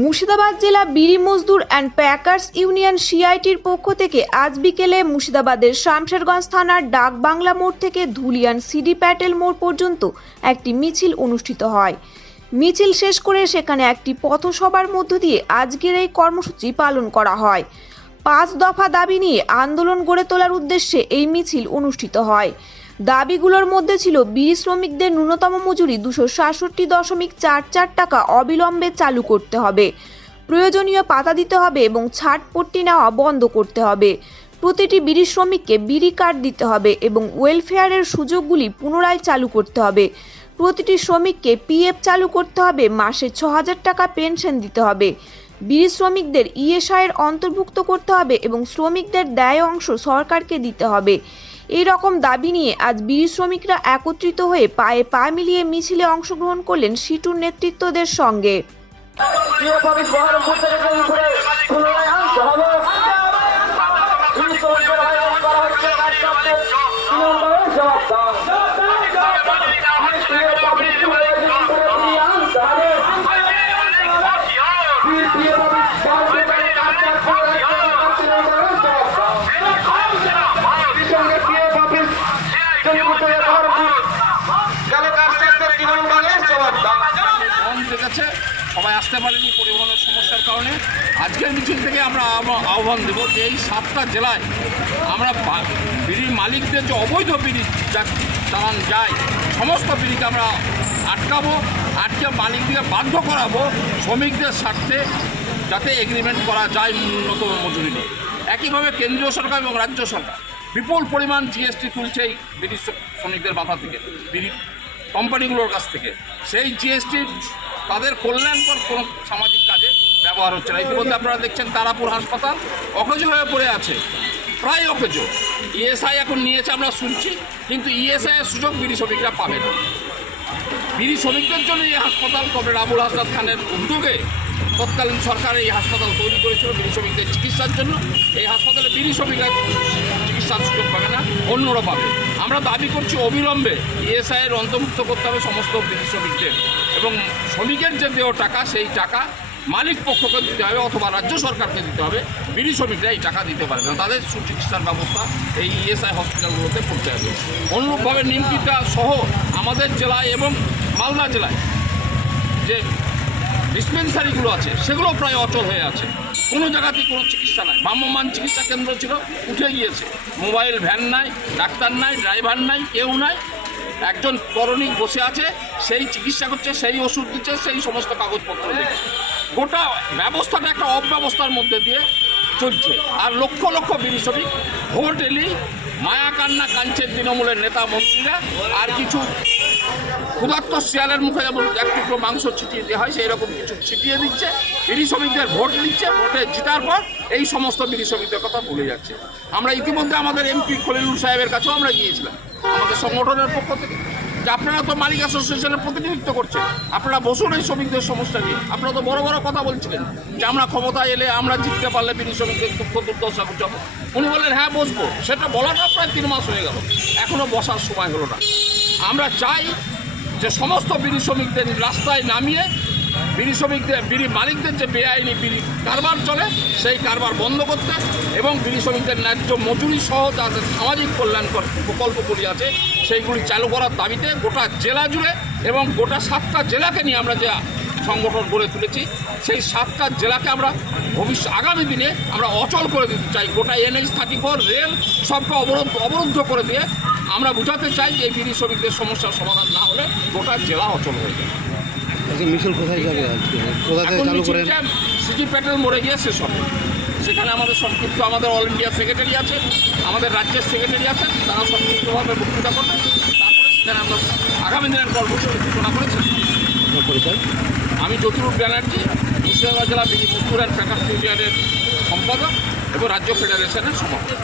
মুর্শিদাবাদ জেলা বিড়ি মজদুর and packers union সিআইটির পক্ষ থেকে আজ বিকেলে মুর্শিদাবাদের শামশেরগঞ্জ থানার ডাক বাংলা মোড় থেকে ধুলিয়ান সিডি প্যাটেল মোড় পর্যন্ত একটি মিছিল অনুষ্ঠিত হয়। মিছিল শেষ করে সেখানে একটি পথসভার মধ্য দিয়ে আজকের এই কর্মসূচি পালন করা হয়। পাঁচ দফা দাবি নিয়ে আন্দোলন গড়ে তোলার উদ্দেশ্যে এই মিছিল অনুষ্ঠিত হয়। দাবিগুলোর মধ্যে ছিল বিড়ি শ্রমিকদের ন্যূনতম মজুরি দুশো সাতষট্টি দশমিক চার চার টাকা অবিলম্বে চালু করতে হবে। প্রয়োজনীয় পাতা দিতে হবে এবং ছাড়পট্টি নেওয়া বন্ধ করতে হবে। প্রতিটি বিড়ি শ্রমিককে বিড়ি কার্ড দিতে হবে এবং ওয়েলফেয়ারের সুযোগগুলি পুনরায় চালু করতে হবে। প্রতিটি শ্রমিককে পিএফ চালু করতে হবে, মাসে ছ হাজার টাকা পেনশন দিতে হবে। বিড়ি শ্রমিকদের ইএসআই এর অন্তর্ভুক্ত করতে হবে এবং শ্রমিকদের দেয় অংশ সরকারকে দিতে হবে। এই রকম দাবি নিয়ে আজ বিড়ি শ্রমিকরা একত্রিত হয়ে পায়ে পা মিলিয়ে মিছিলে অংশগ্রহণ করলেন সিটুর নেতৃত্বদের সঙ্গে। সবাই আসতে পারেনি পরিবহনের সমস্যার কারণে। আজকের মিছিল থেকে আমরা আহ্বান দেব যে এই সাতটা জেলায় আমরা বিড়ির মালিকদের যে অবৈধ বিড়ি চালান যায়, সমস্ত বিড়িকে আমরা আটকাবো, আটকে মালিকদের বাধ্য করাবো শ্রমিকদের স্বার্থে যাতে এগ্রিমেন্ট করা যায় ন্যূনতম মজুরি নিয়ে। একইভাবে কেন্দ্রীয় সরকার এবং রাজ্য সরকার। বিপুল পরিমাণ জিএসটি তুলছে এই শ্র- শ্রমিকদের মাথা থেকে কোম্পানিগুলোর কাছ থেকে। সেই জিএসটি তাদের কল্যাণকর কোনো সামাজিক কাজে ব্যবহার হচ্ছে না। ইতিমধ্যে আপনারা দেখছেন তারাপুর হাসপাতাল অকেজো হয়ে পড়ে আছে, প্রায় অকেজো। ইএসআই এখন নিয়েছে আমরা শুনছি, কিন্তু ইএসআই এর সুযোগ বিড়ি শ্রমিকরা পাবে না। বিড়ি শ্রমিকদের জন্য এই হাসপাতাল, তবে রাবুল হাসনাত খানের উদ্যোগে তৎকালীন সরকার এই হাসপাতাল তৈরি করেছিল বিড়ি শ্রমিকদের চিকিৎসার জন্য। এই হাসপাতালে বিড়ি শ্রমিকরা চিকিৎসার সুযোগ পাবে না, অন্যরা পাবে। আমরা দাবি করছি অবিলম্বে ইএসআই এর অন্তর্ভুক্ত করতে হবে সমস্ত বিড়ি শ্রমিকদের। এবং শ্রমিকের যে দেওয়া টাকা, সেই টাকা মালিক পক্ষকে দিতে হবে অথবা রাজ্য সরকারকে দিতে হবে। বিড়ি শ্রমিকরা এই টাকা দিতে পারে না। তাদের সুচিকিৎসার ব্যবস্থা এই ইএসআই হসপিটালগুলোতে করতে হবে। অনুরূপভাবে নিমতিতা সহ আমাদের জেলায় এবং মালদা জেলায় যে ডিসপেন্সারিগুলো আছে সেগুলো প্রায় অচল হয়ে আছে। কোনো জায়গাতেই কোনো চিকিৎসা নাই। ভ্রাম্যমান চিকিৎসা কেন্দ্র ছিল, উঠে গিয়েছে। মোবাইল ভ্যান নাই, ডাক্তার নাই, ড্রাইভার নাই, কেউ নাই। একজন করণিক বসে আছে, সেই চিকিৎসা করছে, সেই ওষুধ দিচ্ছে, সেই সমস্ত কাগজপত্র দিচ্ছে গোটা ব্যবস্থাটা একটা অব্যবস্থার মধ্যে দিয়ে চলছে। আর লক্ষ লক্ষ বিড়ি ভোট এলেই মায়া কান্না কাঞ্চের তৃণমূলের নেতা মন্ত্রীরা, আর কিছু ক্ষুধার্ত শিয়ালের মুখে যেমন এক টুকরো মাংস ছিটিয়ে দেওয়া হয় সেই রকম কিছু ছিটিয়ে দিচ্ছে। বিড়ি শ্রমিকদের ভোট দিচ্ছে ভোটে জিতার পর এই সমস্ত বিড়ি শ্রমিকদের কথা ভুলে যাচ্ছে। আমরা ইতিমধ্যে আমাদের এমপি খলিলুর সাহেবের কাছেও আমরা গিয়েছিলাম, আমাদের সংগঠনের পক্ষ থেকে। যে আপনারা তো মালিক অ্যাসোসিয়েশনের প্রতিনিধিত্ব করছেন, আপনারা বসুন এই শ্রমিকদের সমস্যা নিয়ে। আপনারা তো বড় বড় কথা বলছিলেন যে আমরা ক্ষমতায় এলে আমরা জিততে পারলে তিনি শ্রমিকদের দুঃখ, দুর্দশা করছে উনি বললেন হ্যাঁ বসবো। সেটা বলাটা প্রায় তিন মাস হয়ে গেল। এখনও বসার সময় হলো না। আমরা চাই যে সমস্ত বিড়ি শ্রমিকদের রাস্তায় নামিয়ে বিড়ি শ্রমিকদের, বিড়ি মালিকদের যে বেআইনি বিড়ি কারবার চলে, সেই কারবার বন্ধ করতে এবং বিড়ি শ্রমিকদের ন্যায্য মজুরি সহ তাদের সামাজিক কল্যাণকর প্রকল্পগুলি আছে, সেইগুলি চালু করার দাবিতে গোটা জেলা জুড়ে এবং গোটা সাতটা জেলাকে নিয়ে আমরা যে সংগঠন গড়ে তুলেছি, সেই সাতটা জেলাকে আমরা ভবিষ্যৎ, আগামী দিনে আমরা অচল করে দিতে চাই। গোটা এনএইচ থার্টি ফোর, রেল সবটা অবরোধ, অবরুদ্ধ করে দিয়ে আমরা বোঝাতে চাই যে এই বিড়ি শ্রমিকদের সমস্যার সমাধান না হলে গোটা জেলা অচল হয়ে যাবে। আজকে মিছিল কোথায় যাবে আজকে? কোথা থেকে চালু করেন? সিটি প্যাটেল মোড়ে গিয়ে শেষ হবে সেখানে আমাদের সম্পৃক্ত আমাদের অল ইন্ডিয়া সেক্রেটারি আছে আমাদের রাজ্যের সেক্রেটারি আছে তারা সম্পৃক্তভাবে বক্তৃতা করবে। তারপরে সেখানে আমরা আগামী দিনের কর্মসূচি সূচনা করেছি। পরিচয়? আমি চতুরূপ ব্যানার্জি মুর্শিদাবাদ জেলা বিধি মজদুর অ্যান্ড প্যাকার্স ইউনিয়নের সম্পাদক এবং রাজ্য ফেডারেশনের সভাপতি